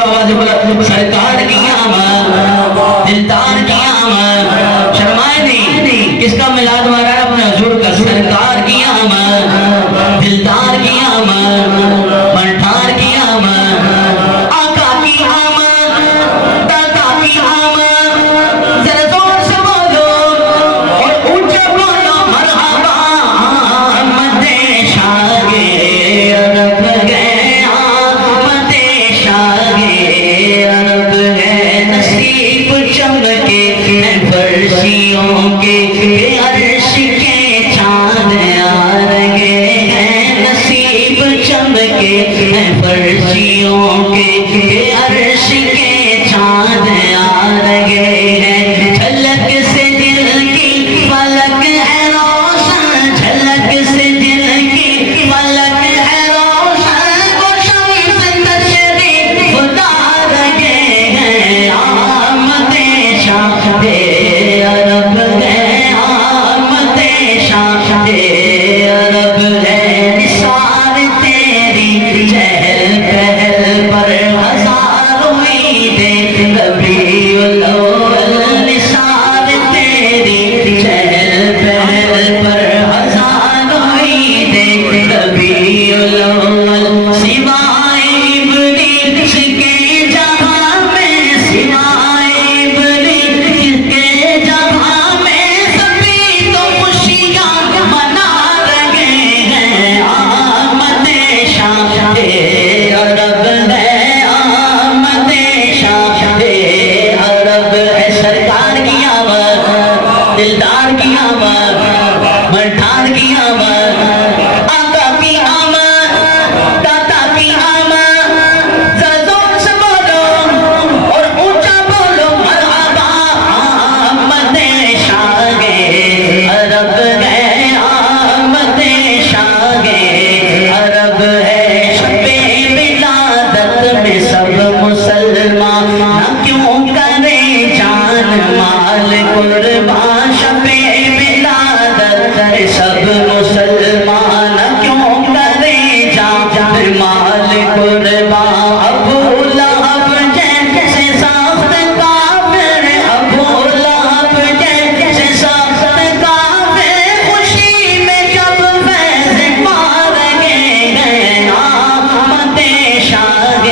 آواز بلند سرکار کی آمد دلدار کی آمد شرمائے نہیں کس کا میلاد مارا ہے اپنے حضور کا سرکار کی آمد دلدار کی آمد منٹھار کی آمد آقا کی آمد دادا کی آمد ذرا زور سے بولو اور اونچا بولو مرحبا آمد شاگے عرب گئے آمد شاگے عرب گئے نصیب چمکے فرشیوں کے عرش کے چاند آ رہے ہیں نصیب چمکے فرشیوں کے عرش کے چاند آ رہے ہیں جھلک سے دل کی فلک ہے روشن جھلک سے دل کی فلک ہے روشن وہ شمس تشریف لا رہے ہیں آمد شاہ عرب ہے آمد شاہ عرب ہے نثار تیری چہل پہل پر ہزاروں عیدیں ربیع الاول نثار تیری چہل پہل پر ہزاروں عیدیں ربیع الاول سوائے ابلیس کے جہاں میں سوائے ابلیس کے جہاں میں سبھی تو خوشیاں منا رہے ہیں آمد شاہ عرب ہے آمد شاہ عرب ہے سرکار کی آمد دلدار کی آمد منٹھار کی آمد آقا کی آمد دادا کی آمد ذرا زور سے بولو اور اونچا بولو مرحبا آمد شاہ عرب ہے آمد شاہ عرب ہے شب ولادت میں سب مسلمان نہ کیوں کرے جان مال قربان شب ولادت میں سب مسلمان نہ کیوں کرے جان مال قربان ابو لہب جیسے سخت کافر ابو لہب جیسے سخت کافر خوشی میں جب فیض پا رہے ہیں آمد شاہ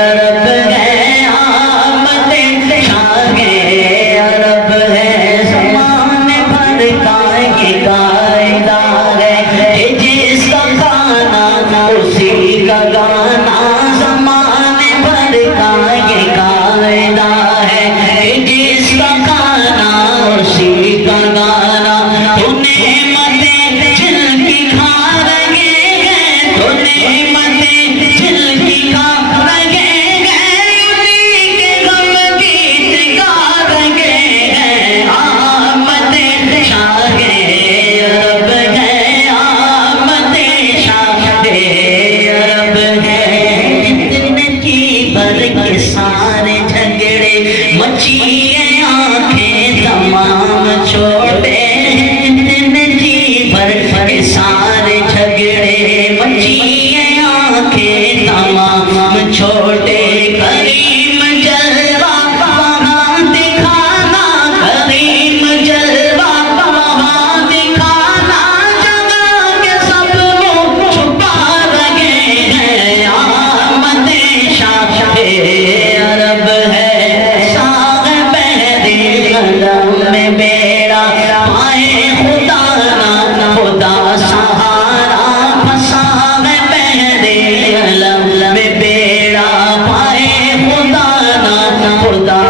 عرب ہے آمد شاہ عرب ہے زمانے بھر کا یہ قاعدہ ہے جس کا کھانا اسی کا گانا زمانے بھر کا یہ قاعدہ ہے جس کا کھانا اسی کا گانا تو نعمتیں جل کی کھا رہے ہیں تو نعمتیں جل کی کھا رہے ہیں انہیں کے غم گیت گا رہے ہیں آمد شاہ عرب ہے آمد شاہ عرب ہے اتنے کی بھر کے سارے جھگڑے مچیے آنکھیں تمام چھوٹے اتنے جی بھر کے سارے جھگڑے مچیے آنکھیں تمام چھوٹے کریم جلوہ وہاں دکھانا کریم جلوہ وہاں دکھانا جگہ کے سب منہ چھپا رہے ہیں آمد شاہ عرب ہے ساغ بحر قلم میں بیڑا پائے خدا نہ خدا سہارا پھنساغ بحر قلم میں بیڑا پائے خدا نہ خدا